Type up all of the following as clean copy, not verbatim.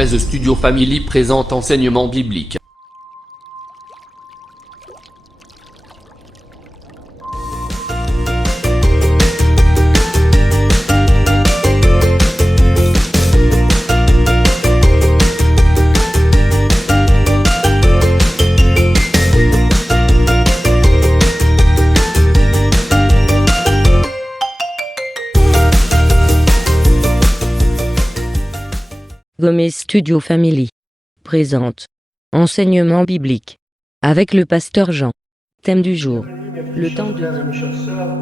Promesse Studio Family présente enseignement biblique. Gomez Studio Family présente enseignement biblique avec le pasteur Jean. Thème du jour, le temps de mes chers sœurs,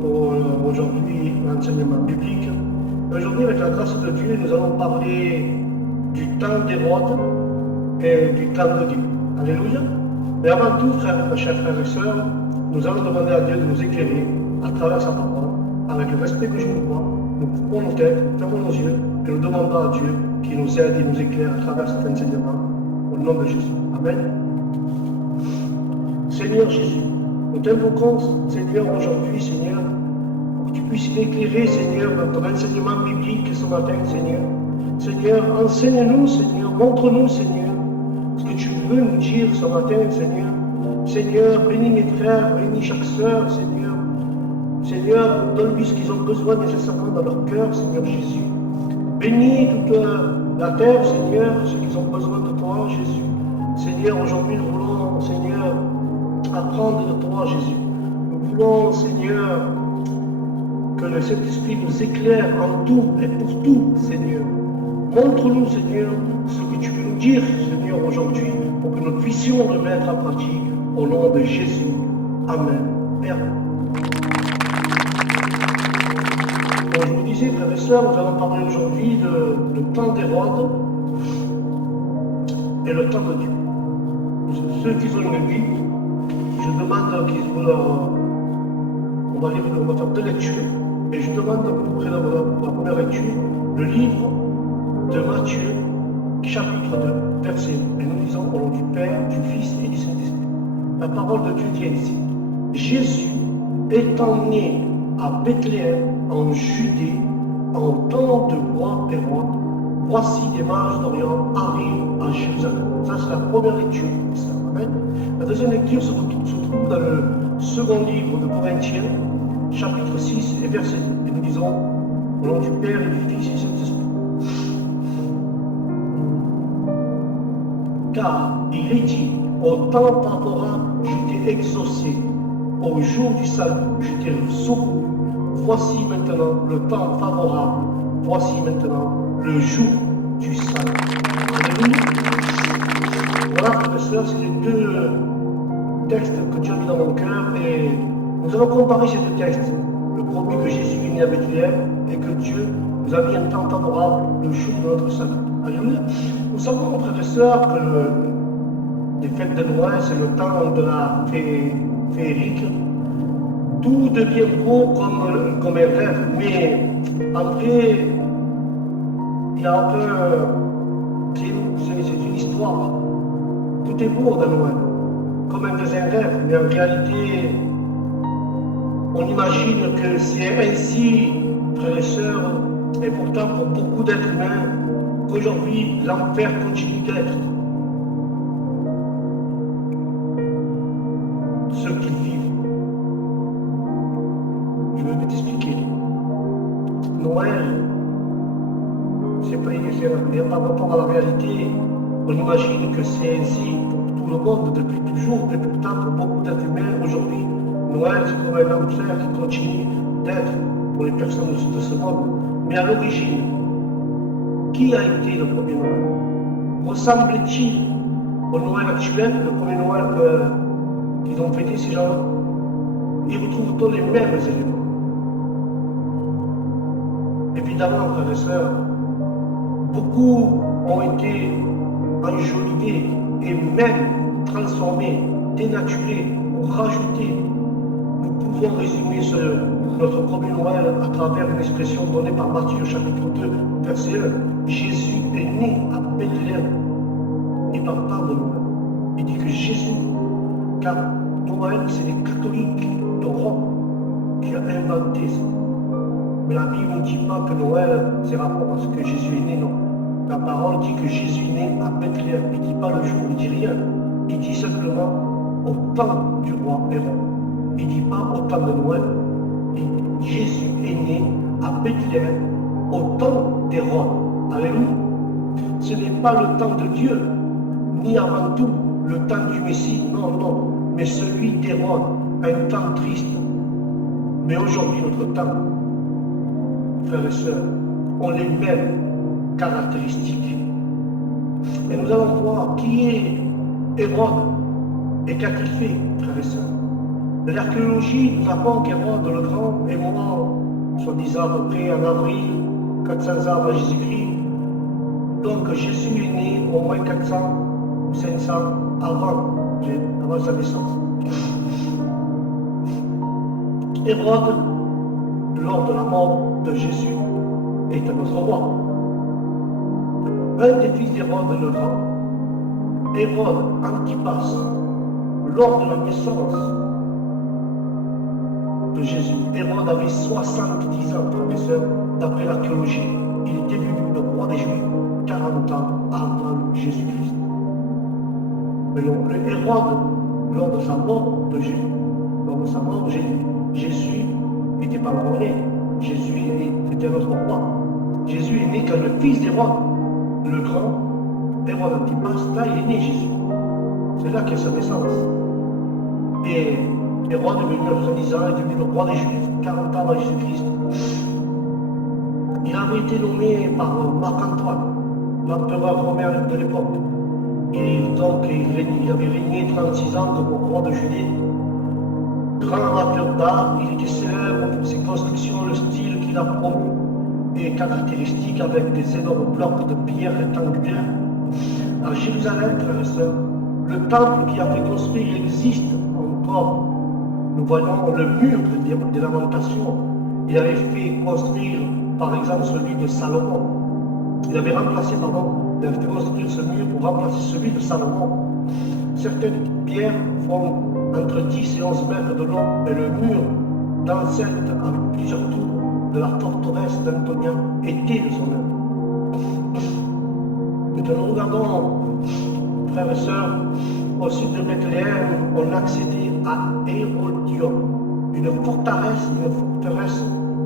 pour aujourd'hui l'enseignement biblique. Aujourd'hui, avec la grâce de Dieu, nous allons parler du temps d'Hérode et du temps de Dieu. Alléluia. Mais avant tout, chers frères et sœurs, nous allons demander à Dieu de nous éclairer à travers sa parole, avec le respect que je vous dois. Nous coupons nos têtes, fermons nos yeux et nous demandons à Dieu qui nous aide et nous éclaire à travers cet enseignement. Au nom de Jésus. Amen. Seigneur Jésus, nous t'invoquons, Seigneur, aujourd'hui, Seigneur, pour que tu puisses éclairer, Seigneur, notre enseignement biblique ce matin, Seigneur. Seigneur, enseigne-nous, Seigneur, montre-nous, Seigneur, ce que tu veux nous dire ce matin, Seigneur. Seigneur, bénis mes frères, bénis chaque sœur, Seigneur. Seigneur, donne-lui ce qu'ils ont besoin nécessairement dans leur cœur, Seigneur Jésus. Bénis toute la terre, Seigneur, ceux qui ont besoin de toi, Jésus. Seigneur, aujourd'hui, nous voulons, Seigneur, apprendre de toi, Jésus. Nous voulons, Seigneur, que le Saint-Esprit nous éclaire en tout et pour tout, Seigneur. Montre-nous, Seigneur, ce que tu veux nous dire, Seigneur, aujourd'hui, pour que nous puissions le mettre en pratique au nom de Jésus. Amen. Père. Comme je vous disais, frères et sœurs, nous allons parler aujourd'hui de le temps d'Hérode et le temps de Dieu. Ceux qui ont une Bible, je demande qu'ils on va faire deux lectures, et je demande pour la première lecture le livre de Matthieu, chapitre 2, verset 1. Et nous lisons au nom du Père, du Fils et du Saint-Esprit. La parole de Dieu dit ainsi. Jésus étant né à Bethléem, en Judée, en temps de roi Hérode, voici des mages d'Orient arrivent à Jérusalem. Ça, c'est la première lecture. Amen. La deuxième lecture se trouve dans le second livre de Corinthiens, chapitre 6 et verset 2. Et nous disons, au nom du Père et du Fils et du Saint-Esprit. Car il est dit, au temps favorable, je t'ai exaucé, au jour du salut, je t'ai secouru. Voici maintenant le temps favorable, voici maintenant le jour du salut. Alléluia. Voilà, frères et sœurs, c'est les deux textes que Dieu a mis dans mon cœur et nous allons comparer ces deux textes. Le premier que Jésus est né à Bethléem et que Dieu nous a mis un temps favorable, le jour de notre salut. Alléluia. Nous savons, frères et sœurs, que les fêtes de Noël, c'est le temps de la féerique. Tout devient beau comme un rêve, mais après, il y a un peu, c'est une histoire. Tout est beau dans Noël, comme un rêve, mais en réalité, on imagine que c'est ainsi, frères et sœurs, et pourtant pour beaucoup d'êtres humains, qu'aujourd'hui l'enfer continue d'être. Ceux qui vivent. Je vais t'expliquer. Noël, il n'y a pas rapport à la réalité. On imagine que c'est ainsi pour tout le monde depuis toujours, et pourtant pour beaucoup d'êtres humains aujourd'hui, Noël c'est comme un enfer qui continue d'être pour les personnes de ce monde. Mais à l'origine, qui a été le premier Noël? Ressemble-t-il au Noël actuel, le premier Noël qu'ils ont fêté ces gens-là? Ils retrouvent les mêmes éléments. Évidemment, frères et sœurs, beaucoup ont été enjolivés et même transformés, dénaturés ou rajoutés. Nous pouvons résumer notre premier Noël à travers une expression donnée par Matthieu chapitre 2, verset 1. Jésus est né à Bethléem. Il ne parle pas de Noël. Il dit que Jésus, car Noël, c'est les catholiques de Rome qui ont inventé ça. Mais la Bible ne dit pas que Noël, c'est rapport à ce que Jésus est né, non. La parole dit que Jésus naît à Bethléem. Il ne dit pas le jour, il ne dit rien. Il dit simplement au temps du roi Hérode. Il ne dit pas au temps de Noël. Jésus est né à Bethléem au temps d'Hérode. Alléluia. Ce n'est pas le temps de Dieu, ni avant tout le temps du Messie, non, non, mais celui d'Hérode, un temps triste. Mais aujourd'hui, notre temps, frères et sœurs, ont les mêmes caractéristiques. Et nous allons voir qui est Hérode et qu'a-t-il fait, frères et sœurs. L'archéologie nous apprend qu'Hérode le Grand est mort, soi-disant à peu près en avril 400 ans avant Jésus-Christ. Donc Jésus est né au moins 400 ou 500 avant sa naissance. Hérode, lors de la mort de Jésus, est notre roi. Un des fils d'Hérode le Grand, Hérode Antipas, lors de la naissance de Jésus, Hérode avait 70 ans, frères et sœurs, d'après l'archéologie. Il était devenu le roi des Juifs 40 ans avant Jésus-Christ. Mais non, le Hérode, lors de sa mort de Jésus n'était pas encore né. Jésus était notre roi. Jésus est né quand le fils d'Hérode, le grand, Hérode Antipas, là il est né Jésus. C'est là qu'il y a sa naissance. Et Hérode est venu à 70 ans, est devenu le roi des Juifs, 40 ans avant Jésus-Christ. Il avait été nommé par Marc-Antoine, l'empereur romain de l'époque. Et donc il avait régné 36 ans comme roi de Judée. Grand amateur d'art, il était célèbre pour ses constructions, le style qu'il a promu et caractéristique avec des énormes blocs de pierre rectangulaires. À Jérusalem, frères et sœurs, le temple qui a fait construire existe encore. Nous voyons le mur des lamentations. Il avait fait construire, par exemple, celui de Salomon. Il avait fait construire ce mur pour remplacer celui de Salomon. Certaines pierres font entre 10 et 11 mètres de long, et le mur d'enceinte avec plusieurs tours de la forteresse d'Antonia était de son œuvre. Quand nous regardons, frères et sœurs, au sud de Bethléem, on accédait à Hérodion, une forteresse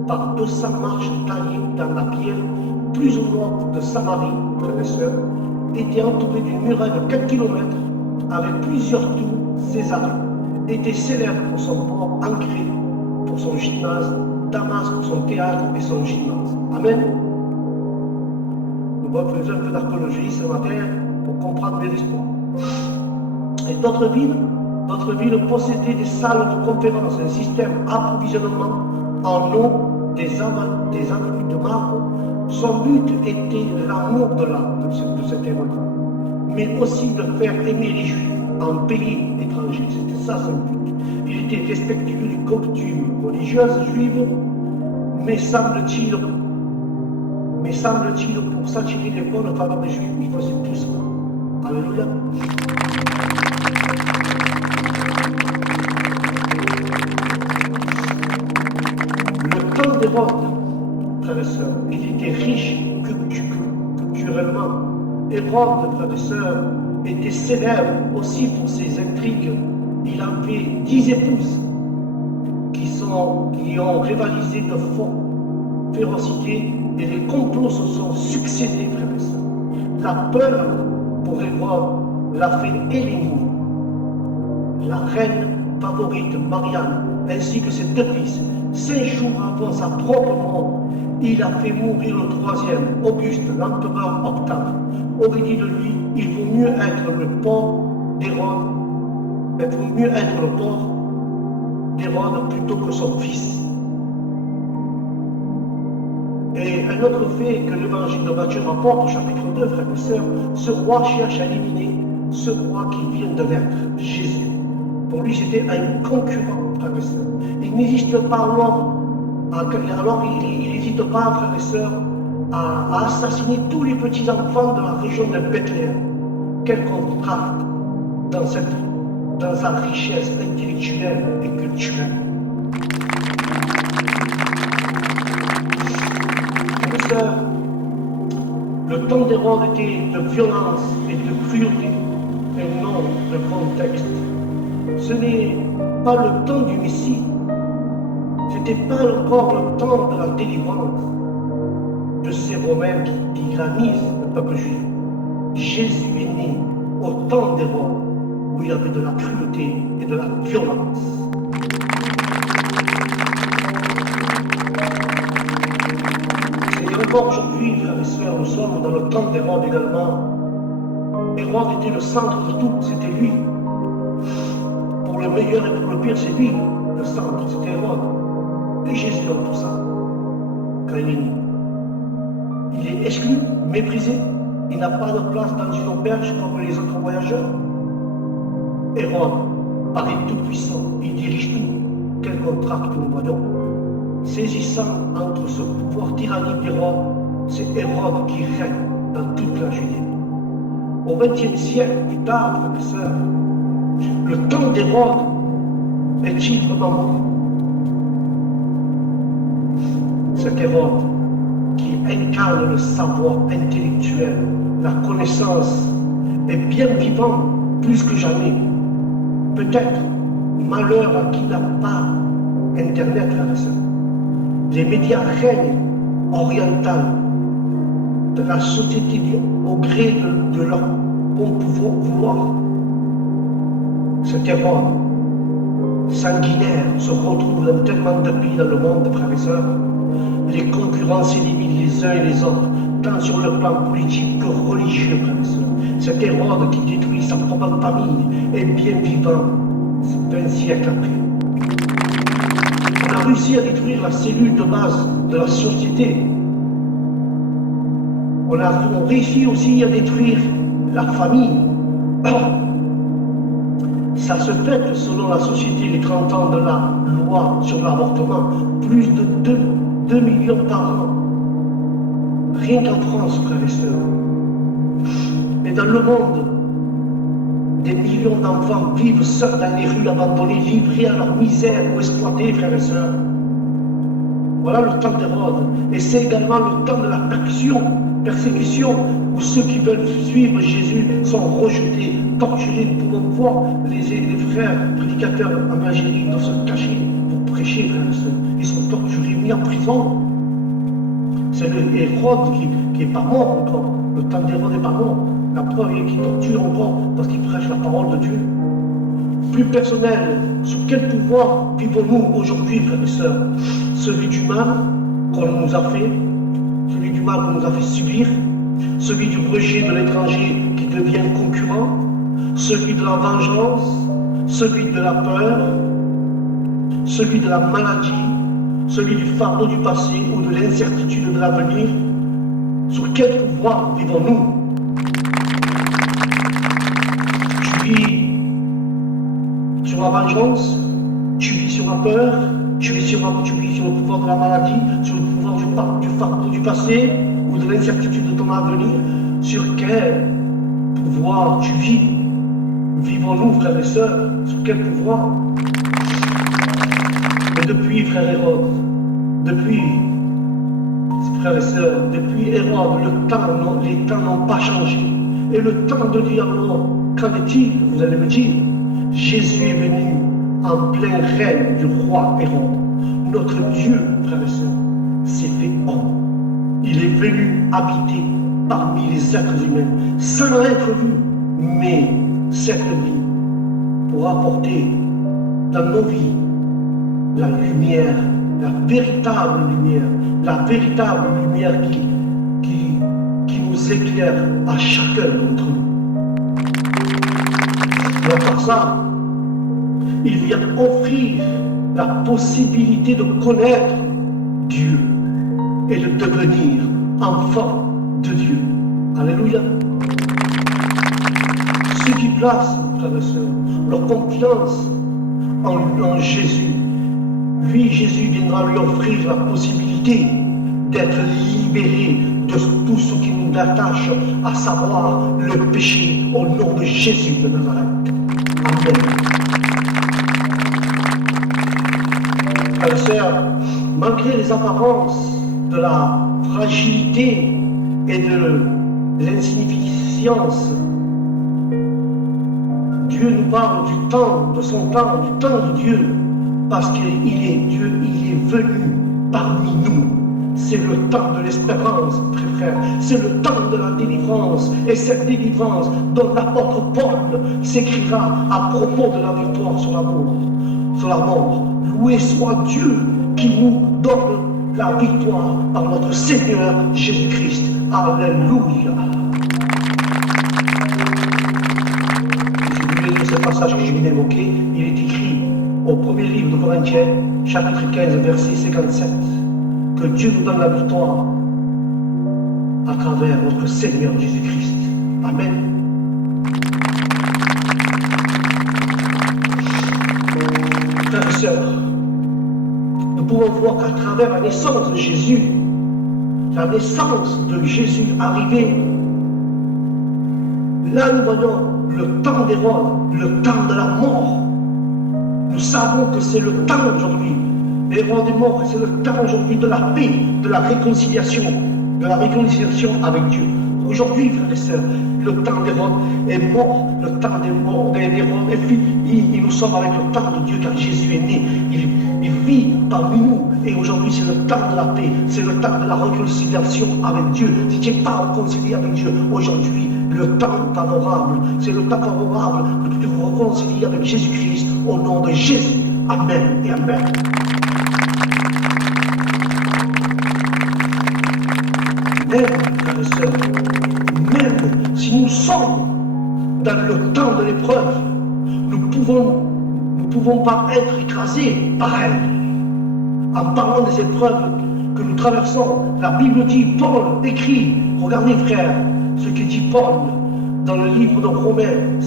par 200 marches taillées dans la pierre, plus au nord de Samarie, frères et sœurs, était entourée d'une muraille de 4 km avec plusieurs tours césarées, était célèbre pour son port ancré, pour son gymnase, Damas pour son théâtre et son gymnase. Amen. Nous faisons un peu d'archéologie ce matin pour comprendre mes espoirs. Et d'autres villes possédaient des salles de conférence, un système d'approvisionnement en eau, des avenues de marbre. Son but était l'amour de cet Hérode, mais aussi de faire aimer les Juifs en pays étranger. C'était ça son but. Il était respectueux des coutumes religieuses juives, mais semble-t-il, pour s'attirer les bonnes en faveur des Juifs, il faisait tout ça. Alléluia. Le temps d'Hérode, frères et sœurs, il était riche culturellement. Hérode, frères et sœurs, était célèbre aussi pour ses intrigues. Il avait 10 épouses qui ont rivalisé de férocité, et les complots se sont succédés, frères et sœurs. La peur pour Hérode l'a fait éliminer. La reine favorite, Marianne, ainsi que ses 2 fils, 5 jours avant sa propre mort, il a fait mourir le 3e, Auguste, l'empereur Octave. Aurait dit de lui, il vaut mieux être le port d'Hérode, plutôt que son fils. Et un autre fait que l'évangile de Matthieu rapporte au chapitre 2, frères et sœurs, ce roi cherche à éliminer ce roi qui vient de naître, Jésus. Pour lui, c'était un concurrent, frères et sœurs. Il n'hésite pas il n'hésite pas, frères et sœurs, à assassiner tous les petits enfants de la région de Bethléem. Quel contraste dans sa richesse intellectuelle et culturelle. Frères et sœurs, le temps d'Hérode était de violence et de cruauté, et non de contexte. Ce n'est pas le temps du Messie, c'était pas encore le temps de la délivrance de ces Romains qui tyrannisent le peuple juif. Jésus est né au temps d'Hérode, où il y avait de la cruauté et de la violence. Et encore aujourd'hui, frères et sœurs, nous sommes dans le temps d'Hérode également. Hérode était le centre de tout, c'était lui. Pour le meilleur et pour le pire, c'est lui, le centre, c'était Hérode. Et Jésus dans tout ça, quand il est né. Il est exclu, méprisé, il n'a pas de place dans une auberge comme les autres voyageurs. Hérode paraît tout puissant, il dirige tout. Quel contraste que nous voyons. Saisissant entre ce pouvoir tyrannique d'Hérode, c'est Hérode qui règne dans toute la Judée. Au XXe siècle, plus tard, frères et sœurs, le temps d'Hérode est-il vraiment mort? Cet Hérode qui incarne le savoir intellectuel, la connaissance, est bien vivant plus que jamais. Peut-être malheur à qui n'a pas Internet, frères et sœurs. Les médias règnent orientaux de la société au gré de leur bon vouloir. Cet Hérode sanguinaire se retrouve dans tellement de pays dans le monde, frères et sœurs. Les concurrents s'éliminent les uns et les autres, tant sur le plan politique que religieux, frères et sœurs. Cet Hérode qui détruit sa propre famille est bien vivant 20 siècles après. On a réussi à détruire la cellule de base de la société. On a réussi aussi à détruire la famille. Ça se fait selon la société, les 30 ans de la loi sur l'avortement, plus de 2 millions par an. Rien qu'en France, frères et sœurs. Mais dans le monde, des millions d'enfants vivent seuls dans les rues abandonnées, livrés à leur misère ou exploités, frères et sœurs. Voilà le temps d'Hérode. Et c'est également le temps de la persécution, où ceux qui veulent suivre Jésus sont rejetés, torturés. Nous pouvons voir les frères prédicateurs en Algérie doivent se cacher pour prêcher, frères et sœurs. Ils sont torturés, mis en prison. C'est le Hérode qui n'est pas mort encore. Le temps d'Hérode n'est pas mort. La preuve est qu'il torture encore parce qu'il prêche la parole de Dieu. Plus personnel, sous quel pouvoir vivons-nous aujourd'hui, frères et sœurs? Celui du mal qu'on nous a fait, celui du mal qu'on nous a fait subir, celui du rejet de l'étranger qui devient concurrent, celui de la vengeance, celui de la peur, celui de la maladie, celui du fardeau du passé ou de l'incertitude de l'avenir. Sur quel pouvoir vivons-nous? Tu vis sur la vengeance, tu vis sur la peur, tu vis sur le pouvoir de la maladie, sur le pouvoir du fardeau du passé ou de l'incertitude de ton avenir. Sur quel pouvoir tu vis? Vivons-nous, frères et sœurs, sur quel pouvoir? Et depuis, frères Hérode, frères et sœurs, depuis Hérode, les temps n'ont pas changé. Et le temps de dire alors, qu'en est-il? Vous allez me dire, Jésus est venu en plein règne du roi Hérode. Notre Dieu, frères et sœurs, s'est fait homme. Il est venu habiter parmi les êtres humains, sans être vu, mais cette vie pour apporter dans nos vies la lumière, la véritable lumière qui nous éclaire à chacun d'entre nous. Et à part ça, il vient offrir la possibilité de connaître Dieu et de devenir enfant de Dieu. Alléluia. Ceux qui placent, frères et sœurs, leur confiance en Jésus, lui, Jésus viendra lui offrir la possibilité d'être libéré de tout ce qui nous attache, à savoir le péché, au nom de Jésus de Nazareth. Amen. Frères et sœurs, malgré les apparences de la fragilité et de l'insignifiance. Dieu nous parle du temps, de son temps, du temps de Dieu, parce qu'il est Dieu, il est venu parmi nous. C'est le temps de l'espérance, frère. C'est le temps de la délivrance. Et cette délivrance dont l'apôtre Paul s'écrira à propos de la victoire sur la mort. Loué soit Dieu qui nous donne la victoire par notre Seigneur Jésus-Christ. Alléluia. Je voulais lire ce passage que je viens d'évoquer. Il est écrit au premier livre de Corinthiens, chapitre 15, verset 57. Que Dieu nous donne la victoire à travers notre Seigneur Jésus-Christ. Amen. Frères et sœurs, nous pouvons voir qu'à travers la naissance de Jésus arrivée, là nous voyons le temps d'Hérode, le temps de la mort. Nous savons que c'est le temps aujourd'hui. Hérode est mort, c'est le temps aujourd'hui de la paix, de la réconciliation avec Dieu. Aujourd'hui, frères et sœurs, le temps d'Hérode est mort, le temps d'Hérode est fini. Nous sommes avec le temps de Dieu car Jésus est né. Il vit parmi nous. Et aujourd'hui, c'est le temps de la paix, c'est le temps de la réconciliation avec Dieu. Si tu n'es pas réconcilié avec Dieu, aujourd'hui, le temps favorable, c'est le temps favorable que tu te réconcilies avec Jésus-Christ au nom de Jésus. Amen et Amen. Même, frères et sœurs, même si nous sommes dans le temps de l'épreuve, nous ne pouvons pas être écrasés par elle. En parlant des épreuves que nous traversons, la Bible dit, Paul écrit, regardez frères, ce que dit Paul dans le livre de Romains,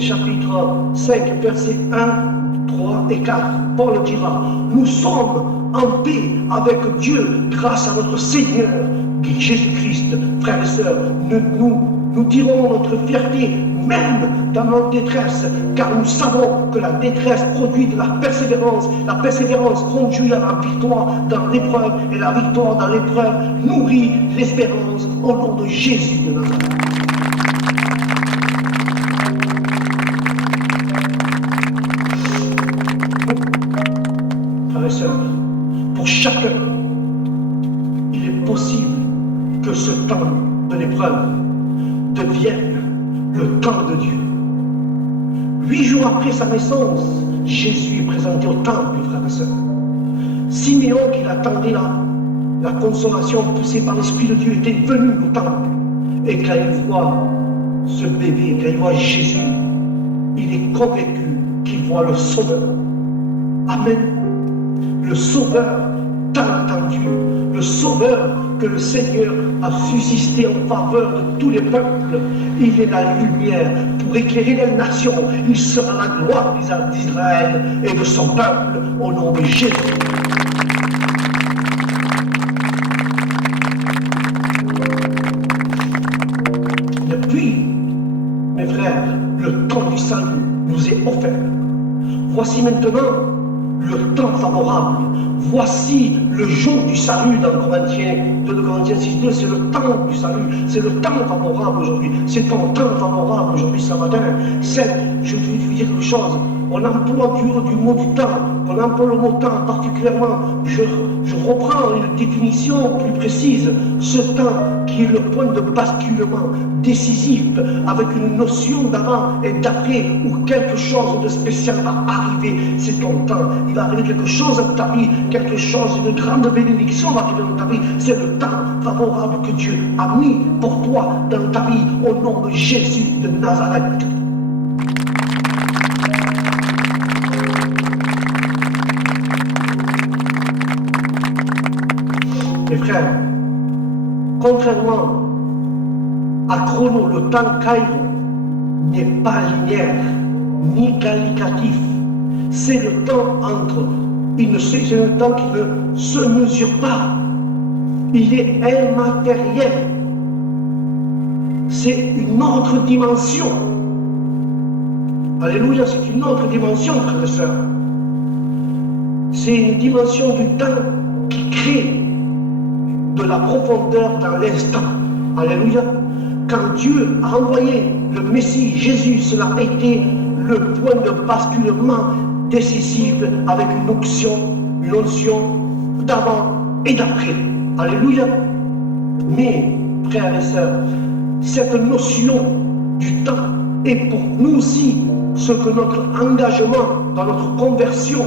chapitre 5, versets 1, 3 et 4. Paul dira, nous sommes en paix avec Dieu grâce à notre Seigneur Jésus-Christ. Frères et sœurs, nous tirons notre fierté même dans notre détresse, car nous savons que la détresse produit de la persévérance. La persévérance conduit à la victoire dans l'épreuve, et la victoire dans l'épreuve nourrit l'espérance au nom de Jésus de Nazareth. Frères et sœurs, pour chacun, il est possible que ce temps de l'épreuve devienne le temps de Dieu. 8 jours après sa naissance, Jésus est présenté au temple, frères et sœurs. Siméon, qui attendait la consolation poussée par l'Esprit de Dieu, était venu au temple. Et quand il voit ce bébé, quand il voit Jésus, il est convaincu qu'il voit le Sauveur. Amen. Le Sauveur tant attendu, le Sauveur que le Seigneur a suscité en faveur de tous les peuples. Il est la lumière pour éclairer les nations. Il sera la gloire d'Israël et de son peuple au nom de Jésus. Depuis, mes frères, le temps du salut nous est offert. Voici maintenant le temps favorable. Voici le jour du salut dans Corinthiens 6.2, c'est le temps du salut, c'est le temps favorable aujourd'hui, c'est ton temps favorable aujourd'hui ce matin. Je vais vous dire quelque chose, on emploie du mot du temps, on emploie le mot temps particulièrement, je reprends une définition plus précise, ce temps qui est le point de basculement décisif, avec une notion d'avant et d'après, où quelque chose de spécial va arriver, c'est ton temps, il va arriver quelque chose dans ta vie, quelque chose, une grande bénédiction va arriver dans ta vie, c'est le temps favorable que Dieu a mis pour toi dans ta vie, au nom de Jésus de Nazareth. Mes frères, contrairement à Chrono, le temps Caïro n'est pas linéaire, ni qualitatif. C'est le temps c'est un temps qui ne se mesure pas. Il est immatériel. C'est une autre dimension. Alléluia, c'est une autre dimension, frères et sœurs. C'est une dimension du temps qui crée de la profondeur dans l'instant. Alléluia. quand Dieu a envoyé le Messie, Jésus, cela a été le point de basculement décisif avec une onction d'avant et d'après. Alléluia. Mais, frères et sœurs, cette notion du temps est pour nous aussi ce que notre engagement dans notre conversion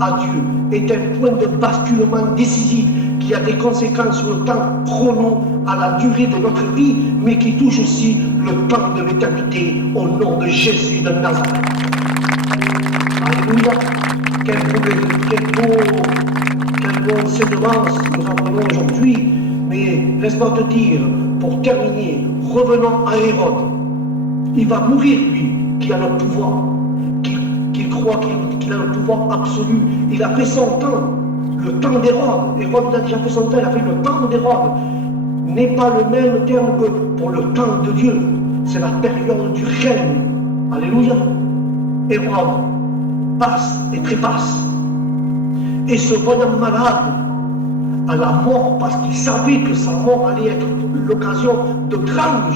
à Dieu est un point de basculement décisif qui a des conséquences sur le temps chrono, à la durée de notre vie, mais qui touche aussi le temps de l'éternité au nom de Jésus de Nazareth. Alléluia. Quel beau enseignement nous apprenons aujourd'hui. Mais laisse-moi te dire, pour terminer, revenons à Hérode. Il va mourir, lui, qui a le pouvoir, qui croit qu'il a le pouvoir absolu. Il a fait son temps, le temps d'Hérode. Hérode a déjà fait son temps, il a fait le temps d'Hérode. N'est pas le même terme que pour le temps de Dieu. C'est la période du règne. Alléluia. Hérode passe et trépasse. Et se voyant malade, à la mort, parce qu'il savait que sa mort allait être l'occasion de grandes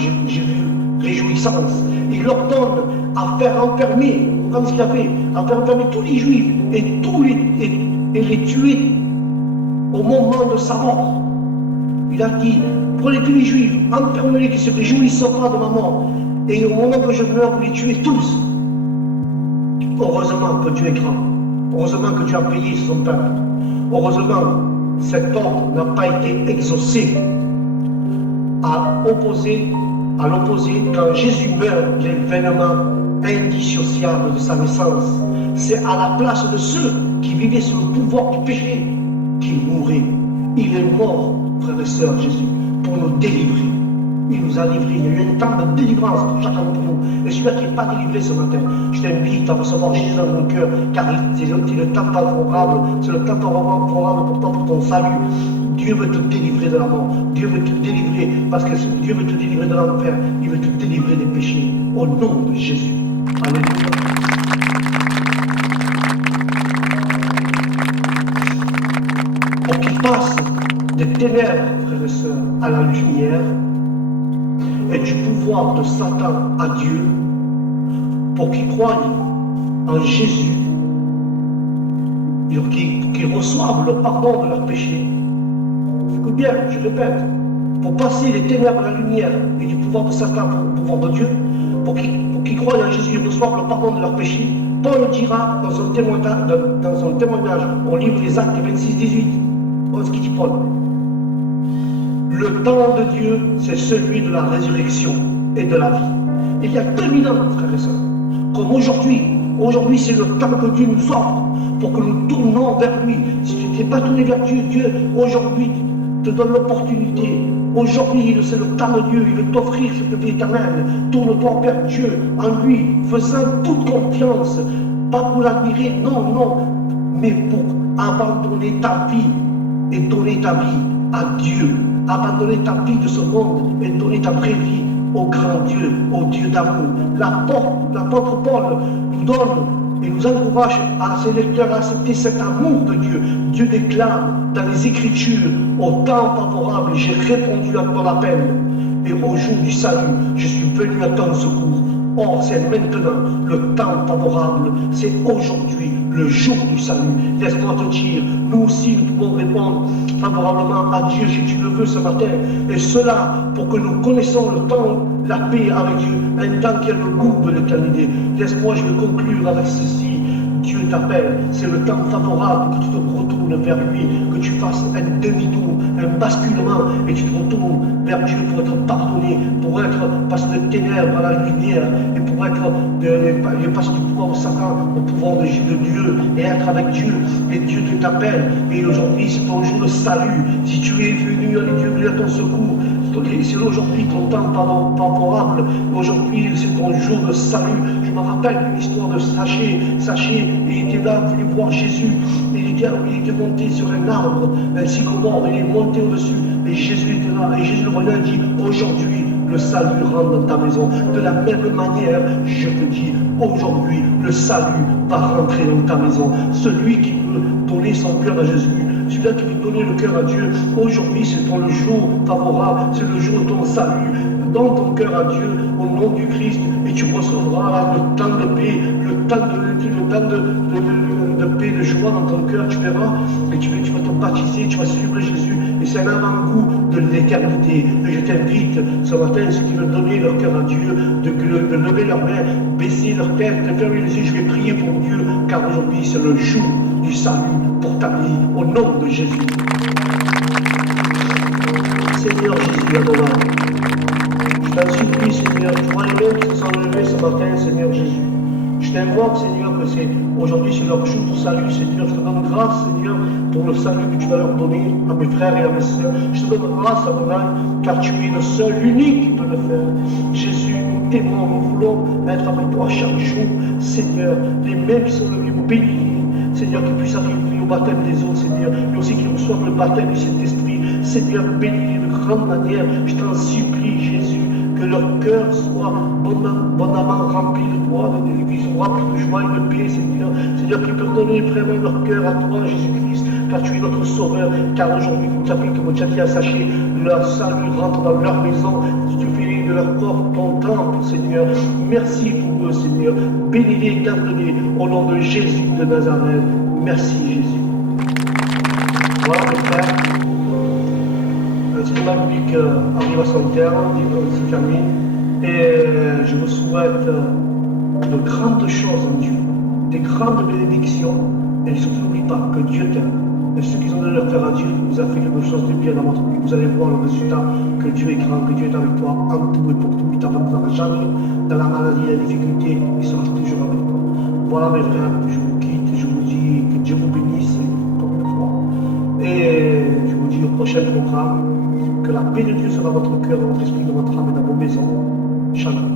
réjouissances. Il ordonne à faire enfermer, comme ce qu'il a fait, à faire enfermer tous les Juifs et les tuer au moment de sa mort. Il a dit, prenez tous les Juifs, enfermez-les qui ne se réjouissent pas de ma mort, et au moment que je meurs, vous les tuez tous. Heureusement que Dieu est grand. Heureusement que Dieu a payé son peuple. Heureusement, cet ordre n'a pas été exaucé. À l'opposé, quand Jésus meurt, l'événement indissociable de sa naissance, c'est à la place de ceux qui vivaient sous le pouvoir du péché qu'il mourait. Il est mort, frères et sœurs, Jésus, pour nous délivrer. Il nous a livrés. Il y a eu un temps de délivrance pour chacun de nous. Et celui qui n'est pas délivré ce matin, je t'invite à recevoir Jésus dans ton cœur, car c'est le temps favorable, c'est le temps favorable pour toi, pour ton salut. Dieu veut te délivrer de la mort. Dieu veut te délivrer, parce que Dieu veut te délivrer de l'enfer. Il veut te délivrer des péchés. Au nom de Jésus. Alléluia. Pour qu'il passe des ténèbres, frères et sœurs, à la lumière, et du pouvoir de Satan à Dieu, pour qu'ils croient en Jésus, qu'ils reçoivent le pardon de leurs péchés. Écoute bien, je répète, pour passer les ténèbres à la lumière et du pouvoir de Satan au pouvoir de Dieu, pour qu'ils croient en Jésus et reçoivent le pardon de leurs péchés, Paul dira dans son témoignage, au livre des Actes 26-18, voilà ce qu'il dit Paul. Le temps de Dieu, c'est celui de la résurrection et de la vie. Il y a 2000 ans, frères et sœurs, comme aujourd'hui. Aujourd'hui, c'est le temps que Dieu nous offre pour que nous tournons vers lui. Si tu n'es pas tourné vers Dieu, Dieu, aujourd'hui, te donne l'opportunité. Aujourd'hui, c'est le temps de Dieu. Il veut t'offrir cette vie éternelle. Tourne-toi vers Dieu, en lui, faisant toute confiance. Pas pour l'admirer, non, mais pour abandonner ta vie et donner ta vie à Dieu. Abandonner ta vie de ce monde et donner ta vraie vie au grand Dieu, au Dieu d'amour. L'apôtre Paul nous donne et nous encourage à ses lecteurs à accepter cet amour de Dieu. Dieu déclare dans les Écritures, au temps favorable, j'ai répondu à ton appel, et au jour du salut, je suis venu à ton secours. Or, c'est maintenant le temps favorable, c'est aujourd'hui le jour du salut. Laisse-moi te dire, nous aussi nous pouvons répondre favorablement à Dieu si tu le veux ce matin. Et cela pour que nous connaissons le temps, la paix avec Dieu, un temps qui a le goût de l'éternité. Laisse-moi, je vais conclure avec ceci. Dieu t'appelle, c'est le temps favorable que tu te retournes vers lui, que tu fasses un demi-tour, un basculement, et tu te retournes vers Dieu pour être pardonné, pour être passer de ténèbres à la lumière, et pour être passer du pouvoir de Satan au pouvoir de Dieu, et être avec Dieu. Et Dieu t'appelle, et aujourd'hui c'est ton jour de salut. Si tu es venu, Dieu est venu à ton secours. C'est aujourd'hui ton temps favorable. Aujourd'hui, c'est ton jour de salut. Je me rappelle une histoire de Zachée. Zachée, il était là, il voulait voir Jésus. Il était monté sur un arbre, un sycomore, il est monté au-dessus. Et Jésus était là. Et Jésus le voyait et dit, aujourd'hui, le salut rentre dans ta maison. De la même manière, je te dis, aujourd'hui, le salut va rentrer dans ta maison. Celui qui peut donner son cœur à Jésus, celui-là qui veut donner le cœur à Dieu. Aujourd'hui, c'est le jour favorable, c'est le jour de ton salut. Donne ton cœur à Dieu au nom du Christ et tu recevras le temps de paix, le temps de paix, de joie dans ton cœur, tu verras, et tu vas te baptiser, tu vas suivre Jésus, et c'est un avant-goût de l'éternité. Et je t'invite ce matin, ceux qui veulent donner leur cœur à Dieu, de lever leurs mains, baisser leur tête, de fermer les yeux, je vais prier pour Dieu, car aujourd'hui c'est le jour du salut pour ta vie, au nom de Jésus. Seigneur Jésus, adorable. Je t'en supplie, Seigneur, tu vois les mains qui se sont levées ce matin, Seigneur Jésus. Je t'invoque, Seigneur, que aujourd'hui c'est leur jour pour salut, Seigneur. Je te donne grâce, Seigneur, pour le salut que tu vas leur donner à mes frères et à mes sœurs. Je te donne grâce, Adonai, car tu es le seul, l'unique qui peut le faire. Jésus, nous t'aimons, nous voulons être avec toi chaque jour, Seigneur. Les mains qui sont levées, bénis, Seigneur, qu'ils puissent arriver au baptême des eaux, Seigneur, mais aussi qu'ils reçoivent le baptême du Saint-Esprit. Seigneur, bénis de grande manière. Je t'en supplie, Jésus, que leur cœur soit abondamment rempli de toi, qu'ils soient remplis de joie et de paix, Seigneur. Seigneur, qu'ils peuvent donner vraiment leur cœur à toi, Jésus-Christ, car tu es notre sauveur. Car aujourd'hui, comme tu as dit à Saché, leur salut rentre dans leur maison. Tu fais de leur corps ton temple, Seigneur. Merci pour eux, Seigneur. Bénis-les, garde-les, au nom de Jésus de Nazareth. Merci, Jésus. Voilà, mes frères. La biblique arrive à son terme, se termine, et je vous souhaite de grandes choses en Dieu, des grandes bénédictions, et surtout n'oublie pas que Dieu t'aime. Et ceux qui ont donné leur cœur à Dieu vous a fait quelque chose de bien dans votre vie. Vous allez voir le résultat, que Dieu est grand, que Dieu est avec toi, en tout et pour tout. Il t'abandonnera jamais dans la maladie, la difficulté, il sera toujours avec toi. Voilà mes frères, je vous quitte, je vous dis que Dieu vous bénisse comme une fois. Et je vous dis au prochain programme, que la paix de Dieu sera dans votre cœur, dans votre esprit, dans votre âme et dans vos maisons. Shalom.